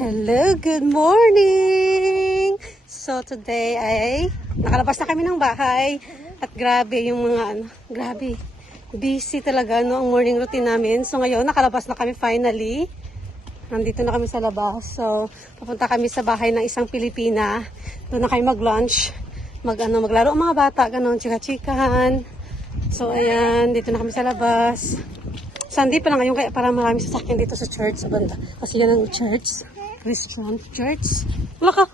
Hello, good morning! So today ay nakalabas na kami ng bahay at grabe yung mga grabe. Busy talaga no ang morning routine namin. So ngayon nakalabas na kami finally. Nandito na kami sa labas. So pupunta kami sa bahay ng isang Pilipina. Doon na kami mag-lunch. Maglaro ang mga bata, ganun, chika-chikahan. So ayan, dito na kami sa labas. Sunday pa lang ngayon kaya para marami sasakyan dito sa church sa banda. Kasi yan ang church. Christian church. Wala ka,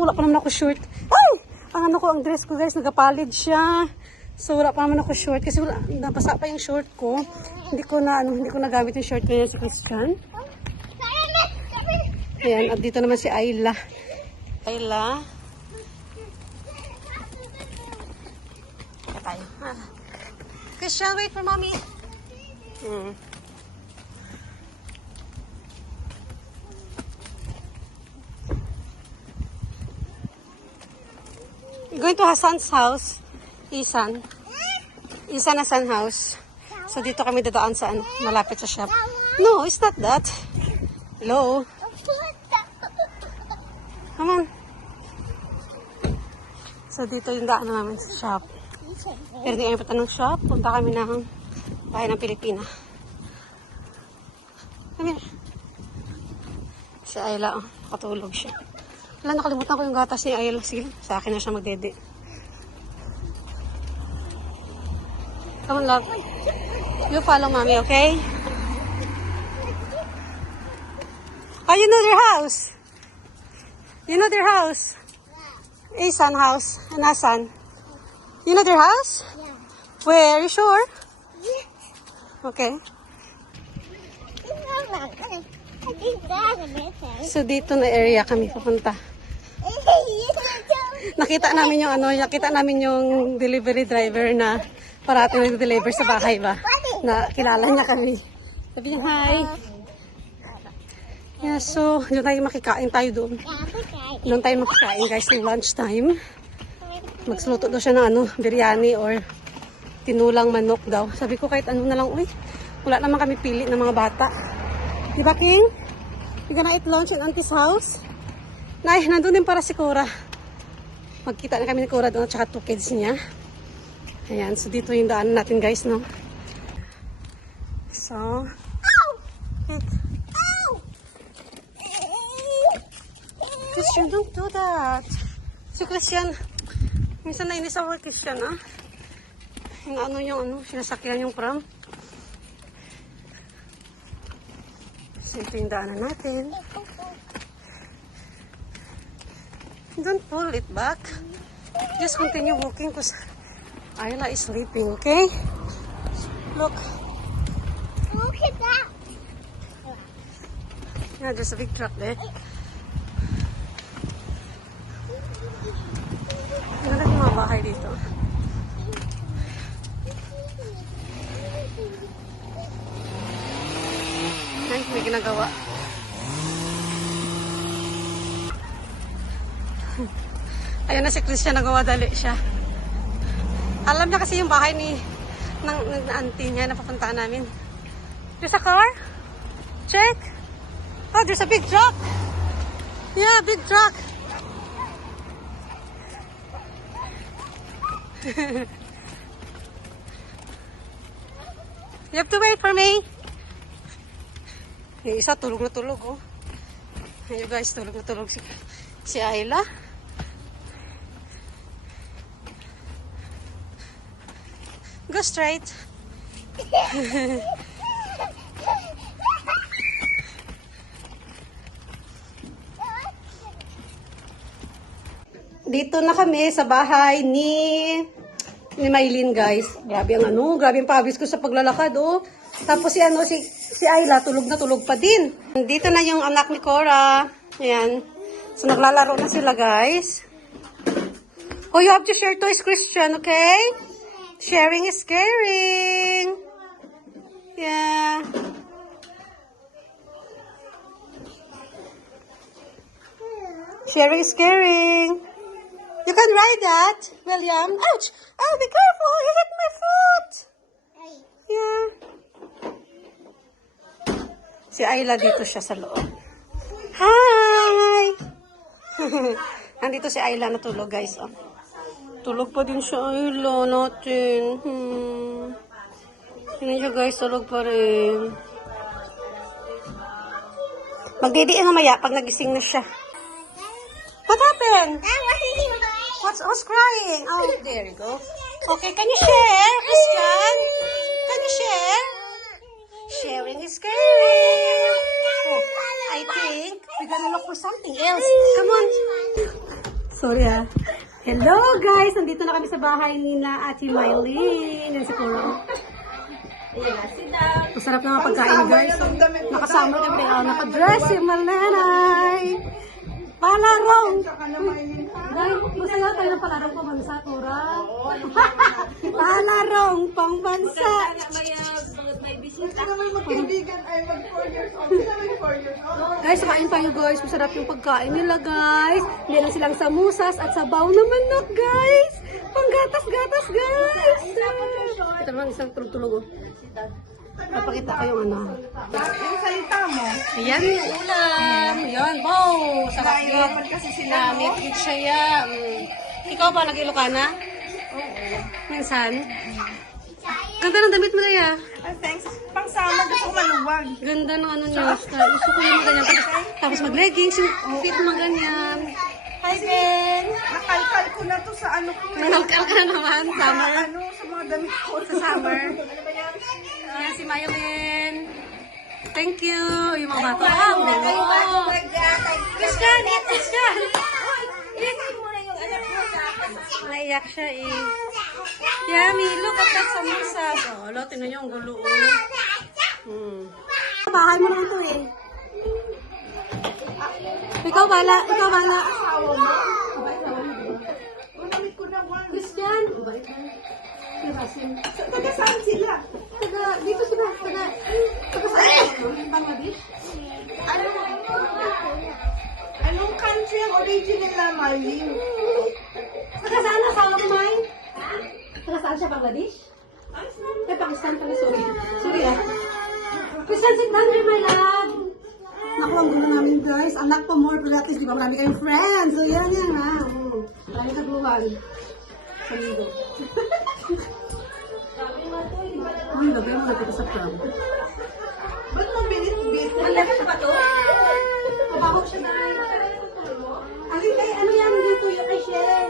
wala pa naman ako short. Ay! Ang dress ko guys, nagapalid siya. So wala pa naman ako short kasi wala, nabasa pa yung short ko. Hindi ko nagamit yung short ko yan sa Christian. Ayan, at dito naman si Ayla. Ayla. Tayo. Christian, wait for mommy. Going to Hassan's house. Isan Hassan house. So dito kami dadaan sa malapit sa shop. No, it's not that. Hello. Come on. So dito yung daan namin sa shop. Pero hindi kami punta ng shop. Punta kami ng bahay ng Pilipina. Come here. Si Ayla, patulog siya. Wala, nakalimutan ko yung gatas ni Ayla. Sige, sa akin na siya magdede. Come on, love. You follow mommy, okay? Oh, you know their house? You know their house? Isan house. And Hassan. You know their house? Yeah. Where? Are you sure? Yes. Okay. So dito na area kami pupunta. Nakita namin yung delivery driver na parating nag-deliver sa bahay ba. Na kilala niya kami. Sabi niya, hi. Yeah, so doon tayo makikain tayo doon. Doon tayo makikain guys ng lunch time. Magsuluto daw siya ng biryani or tinulang manok daw. Sabi ko kahit ano na lang, uy. Wala naman kami pili ng mga bata. Diba, King? You gonna eat lunch in Auntie's house? Nay, nandun din para si Cora. Magkita na kami ni Cora doon at saka 2 kids niya. Ayan, so dito yung daan natin guys, no? So, Christian, don't do that. Si Christian, minsan nainis ako kay Christian, ah. Yung sinasakyan yung pram. So, ito yung daanan natin. Don't pull it back. Just continue walking because Ayla is sleeping, okay? Look. Look at that. Yeah, there's a big truck there. Ganda yung mga bahay dito. Ay, may ginagawa. Ayun na si Christian, nagawa dali siya. Alam niya kasi yung bahay ng auntie niya na papuntaan namin. There's a car? Check. Oh, there's a big truck. Yeah, big truck. You have to wait for me. Yung isa, tulog na tulog, oh. Ayun guys, tulog na tulog si Ayla. Go straight. Dito na kami sa bahay ni Maylin, guys. Grabe ang pawis ko sa paglalakad, oh. Tapos si Ayla, tulog na tulog pa din. Dito na yung anak ni Cora. Ayan. So, naglalaro na sila, guys. Oh, you have to share toys, Christian, okay? Sharing is caring. Yeah. Sharing is caring. You can ride that, William. Ouch! Oh, be careful! You hit my foot! Yeah. Si Ayla dito siya sa loob. Hi! Nandito si Ayla natulog, guys. Oh. Tulog pa din siya, Ayla natin. Yan siya, guys. Tulog pa rin. Magdidiin mamaya pag nagising na siya. What happened? What's crying? Oh, there you go. Okay, can you share, Christian? Can you share? Sharing is caring. Oh, I think we're gonna look for something else. Come on. Sorry ah. Hello guys! Nandito na kami sa bahay ni na Ate Mylene. Yan si Kuro. Masarap na mga pagkain guys. Nakasama kami. Nakadress si Malenay. Palarong! Guys, masaya tayo ng palarong pambansa, Tura. Palarong pambansa. Guys, kain tayo guys. Masarap yung pagkain nila guys. Hindi lang silang samusas at sabaw na manok guys. Panggatas-gatas guys. Ito naman isang tulog-tulog. Napakita ko yung ano. Yung salita mo. Ayan yung ulam. Ayan. Wow! Sarap din. Nahirapan kasi sila. Namit siya yan. Ikaw ba nag-Ilocana? Oo. Minsan? Ganda ng damit mo na ya. Thanks. Pangsama gusto ko maluwag. Ganda ng ano niya. Style. Gusto ko yung ganyan. Tapos mag-leggings. Yung fit mo ganyan. Hi, Ben! Nakalkal ko na to sa ano ko. Nanalkal ka na naman. Summer. Ano, sa mga damit ko. Sa summer. Ayan si Maya Ben. Thank you. Yung mga bata. Wow! Wow! Christian! Christian! Naiyak siya eh. Yummy! Look at that samosa. Oh, lo, tinan niyo ang gulo. Bahay mo naman to eh. Ikaw bala. Ikaw bala. Christian! Taga saan sila? Dito sila. Taga saan? Bangladesh? Anong country ang original na Marlene? Taga saan ang asawa mo, May? Taga saan siya, Bangladesh? Eh, Pakistan pala, sorry. Sorry ah. Christian, sit down here, my love. Naku, ang gulo namin, guys. Anak pa more, pero at least, di ba, marami kayong friends. So, yan, ha. Marami kaguluhan. Sa ligo. Ang gabi, ang gabi sa prom. Ba't mabilis-bilis? Malapit ba to? Kabahok siya na. Ano yan dito yung kay Chef?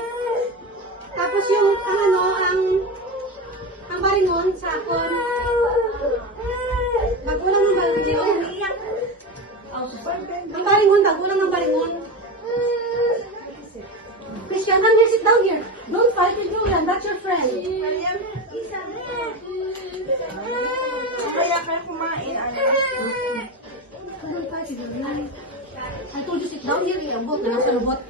Tapos yung, ang baringon sa akon. Bagulang ng baringon. Ang baringon, bagulang ng baringon. Christian, come here, sit down here. Don't fight with Julian, that's your friend. Kaya kumain. Don't fight with Julian. I told you sit down here, iabot na nasa lubot.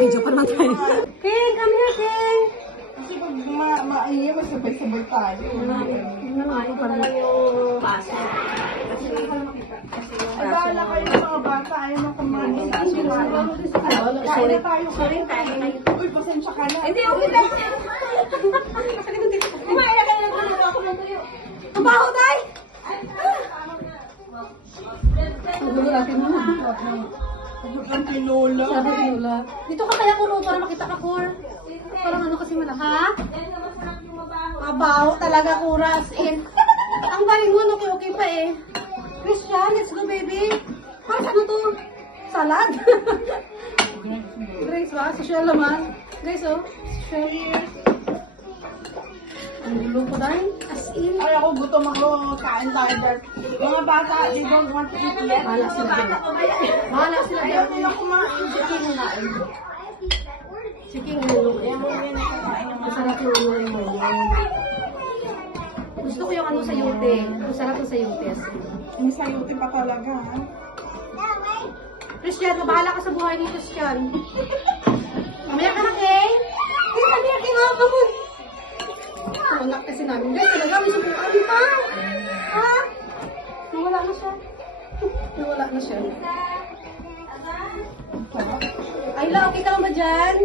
Video pa naman tayo. King, come here, King. Kasi pag maiya, masabay-sabay tayo. Ano nga, yung parang yung paso. Ay, bahala kayo ng mga bata. Ayaw mo kumain. Kain na tayo. Sorry, tayo. Uy, pasensya ka na. Hindi, okay lang. Kumain na kayo ng ako ng tuyo. Ang baho, tay! Ang gulo natin mo. Ang tinola. Sabi ko Lola. Dito ka kaya Kuro para makita ka, Kur. Parang ano kasi malaki. Ha? Mabaho talaga, Kura. As in. Ang baringon, okay pa eh. Christian, let's go, baby. Parang ano to? Salad? Grace ba? Social naman. Guys, oh. Social. Ang gulo ko dahil. As in. Ay, ako gutom ako. Kain tayo. Mga bata, they don't want to eat yet. Bahala sila dyan. Bahala sila Ayaw dyan. nila kumain. Sige kumain. Sige, ngulo. Ayaw mo yan kumain ng mga Masarap yung ano yung ngayon. Gusto ko yung ano sa yute. Masarap yung sa yute. Yung sayuti pa talaga, ha? Christian, bahala ka sa buhay ni Christian. Mamaya ka na, King. King, come here, King. Oh, come on. Anak kasi namin. Guys, talaga, may subukan pa. Ha? Nawala na siya. Nawala na siya. Ayla, okay ka lang ba dyan?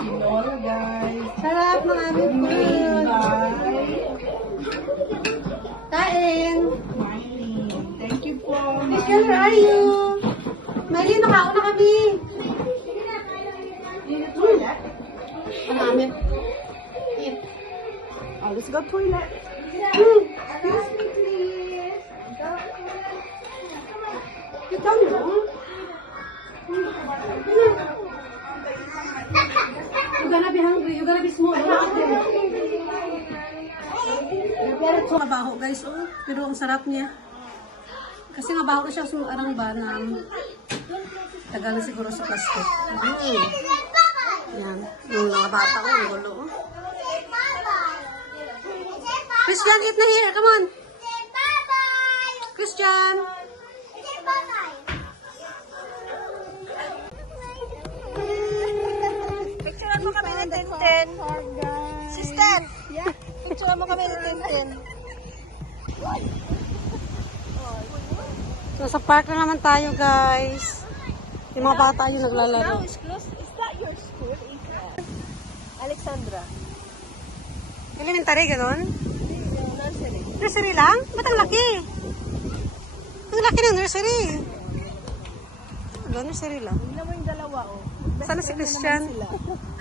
Tinola, guys. Sarap ng aming food. Bye. Kain. Christian, where are you? Mali, nakauna kami. Ang namin. Oh, let's go toilet. Excuse me, please. You don't know. You're gonna be hungry. You're gonna be small. Pero mabaho guys, oh. Pero ang sarap niya. Kasi mabaho na siya sa arang ba na tagal na siguro sa plastic. Yan. Yung mga bata ko, ang gulo. Oh. Christian, eat na here. Come on. Christian. Picture mo kami ni Tintin. Sister. Yeah. Picture mo kami ni Tintin. So, sa park na naman tayo, guys. Yung mga bata yung naglalaro. Now it's closed. Is that your school? Alexandra. Elementary, ganun? Nursery. Nursery lang? Ba't ang laki? Ang laki ng nursery. Wala, nursery lang. Tingnan mo yung dalawa, oh. Sana si Christian?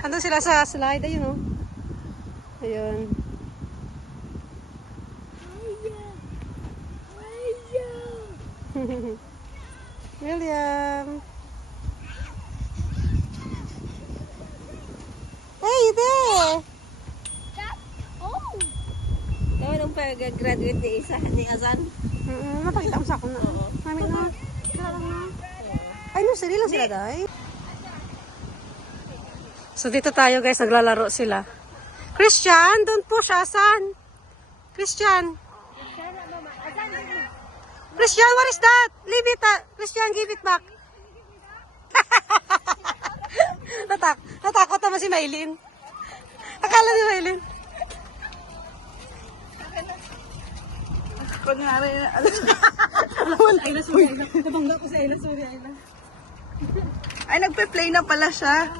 Andun sila sa slide. Ayun, oh. Ayun. William. Hey, you there? Ikaw nung pag-graduate ni Isa, ni Azan. Napakita ko sa ako na. Mami na. Ay, nursery lang sila, day. So, dito tayo, guys. Naglalaro sila. Christian, don't push, Asan. Christian. Christian, what is that? Leave it. Christian, give it back. Natakot naman si Maylin. Akala ni Maylin. Kunyari, Alam mo, Ayla, sorry, Ayla. Nabangga ko si Ayla, sorry, Ayla. ay, nagpe-play na pala siya.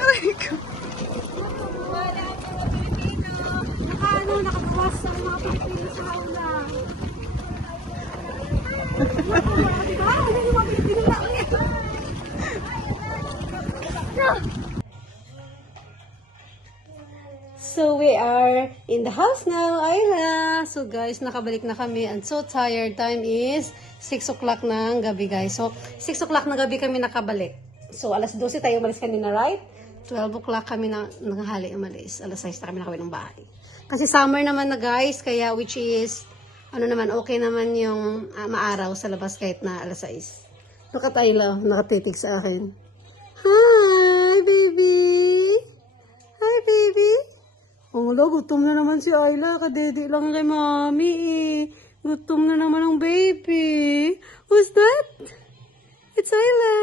Aray ko. Nakabawas sa mga Pilipino sa haula. So we are in the house now, Ayla. So guys, nakabalik na kami. I'm so tired. Time is 6 o'clock ng gabi, guys. So 6 o'clock ng gabi kami nakabalik. So alas 12 tayo umalis kanina, right? 12 o'clock kami na nanghali umalis. Alas 6 na kami nakawin ng bahay. Kasi summer naman na, guys. Kaya which is, ano naman, okay naman yung maaraw sa labas kahit na alas 6. Look at Ayla, nakatitig sa akin. Hi, baby! Hi, baby! Oh, wala, gutom na naman si Ayla. Kadede lang kay mami eh. Gutom na naman ang baby. Who's that? It's Ayla.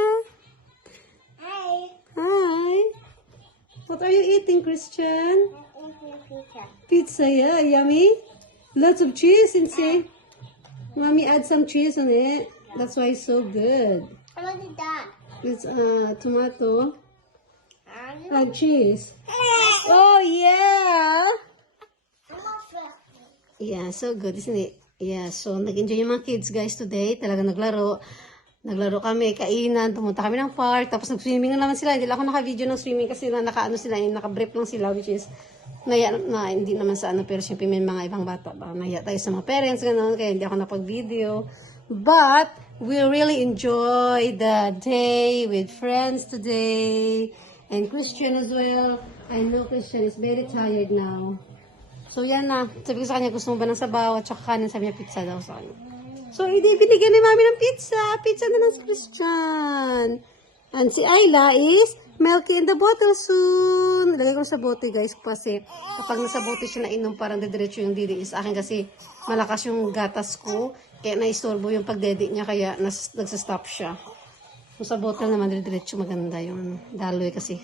Hi. Hi. What are you eating, Christian? Pizza, yeah. Yummy? Lots of cheese inside. Mommy add some cheese on it. That's why it's so good. What is that? It's tomato and cheese. Oh, yeah. Yeah, so good, isn't it? Yeah, so nag-enjoy yung mga kids, guys, today. Talaga naglaro. Naglaro kami, kainan, pumunta kami ng park, tapos nag-swimming na naman sila. Hindi lang ako naka-video ng swimming kasi naka-ano sila, naka-brief lang sila, which is, hindi naman sa ano, pero syempre may mga ibang bata ba, naya tayo sa mga parents, gano'n, kaya hindi ako napag-video. But, we really enjoy the day with friends today, and Christian as well. I know Christian is very tired now. So, yan na. Sabi ko sa kanya, gusto mo ba ng sabaw at saka kanin? Sabi niya, pizza daw sa kanya. So, binigyan ni mami ng pizza. Pizza na lang si Christian. And si Ayla is milk in the bottle soon. Ilagay ko sa bote, guys. Kasi kapag nasa bote siya nainom, parang didiretso yung didi. Sa akin kasi malakas yung gatas ko. Kaya naistorbo yung pagdedi niya. Kaya nagsastop siya. So, sa bottle naman didiretso maganda yung daloy kasi.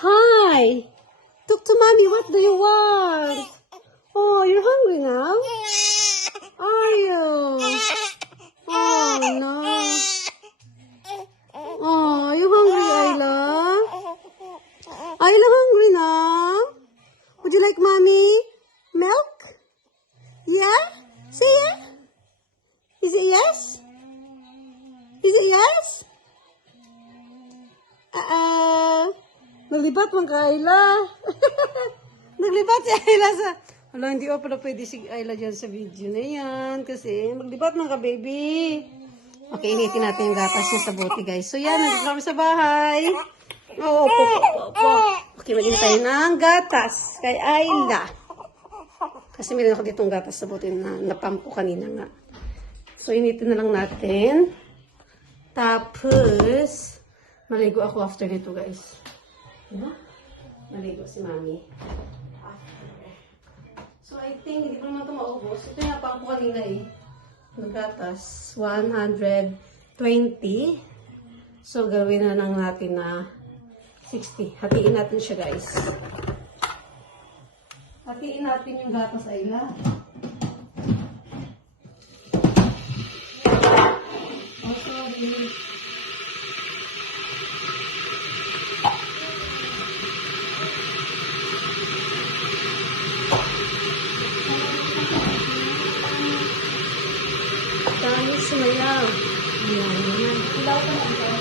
Hi! Talk to mommy. What do you want? Oh, you're hungry now? Are you? Oh, no. Oh, you hungry, Ayla? Ayla hungry now? Would you like mommy milk? Yeah? Say yeah? Is it yes? Is it yes? Naglibat man ka, Ayla. Naglibat si Ayla sa... Wala, hindi pa pala pwede si Ayla dyan sa video na yan. Kasi maglibat man ka, baby. Okay, initin natin yung gatas niya sa bote, guys. So yan, nandito kami sa bahay. Opo. Okay, maging tayo ng gatas kay Ayla. Kasi meron ako ditong gatas sa bote na napampo kanina nga. So, initin na lang natin. Tapos, maligo ako after nito, guys. Diba? Maligo si Mami. So, I think, hindi ko naman ito maubos. Ito yung napampo kanina eh. Gatas, 120. So, gawin na lang natin na 60. Hatiin natin siya, guys. Hatiin natin yung gatas, Ayla. Oh, sorry. Dami sumayaw. Ayan. Ilaw ko na ito.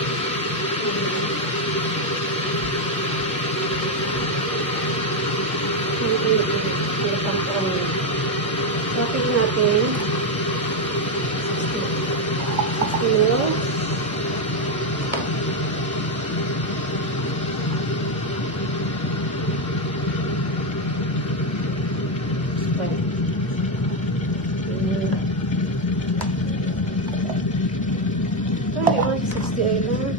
Bakit natin? Skill. Ay, 60 ay lang.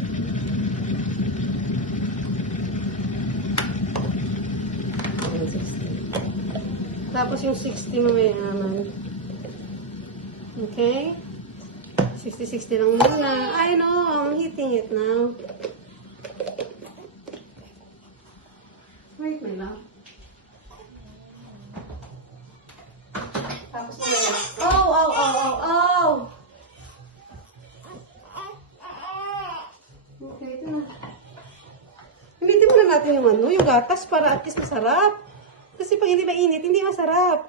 Tapos yung 60 mamaya naman. Okay? 60 lang muna. I know, I'm hitting it now. Wait, my love. Tapos mamaya. Oh! Okay, ito na. Hilitin muna natin yung yung gatas para at least masarap. Kasi pag hindi mainit, hindi masarap.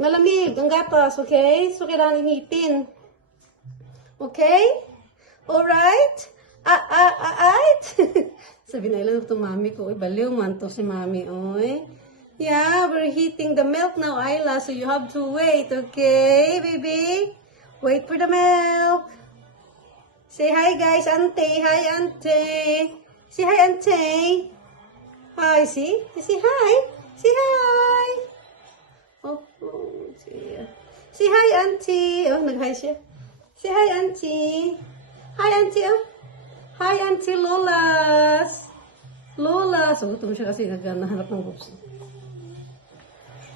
Malamig ang gatas, okay? So, kailangan initin. Okay? Alright? Alright? Sabi na ilan ito, mami ko. Baliw man to si mami, oy. Yeah, we're heating the milk now, Ayla. So, you have to wait, okay, baby? Wait for the milk. Say hi, guys. Auntie. Hi, auntie. Say hi, auntie. Hi, see? You say hi. Say hi. Oh, dear. Say hi, auntie. Oh, nag-hi siya. Say hi, auntie. Hi, auntie. Oh. Hi, auntie Lolas. Lola. So, gutom siya kasi naghahanap ng books.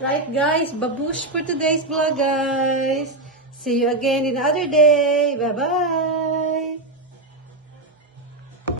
Right, guys. Babush for today's vlog, guys. See you again in another day. Bye-bye.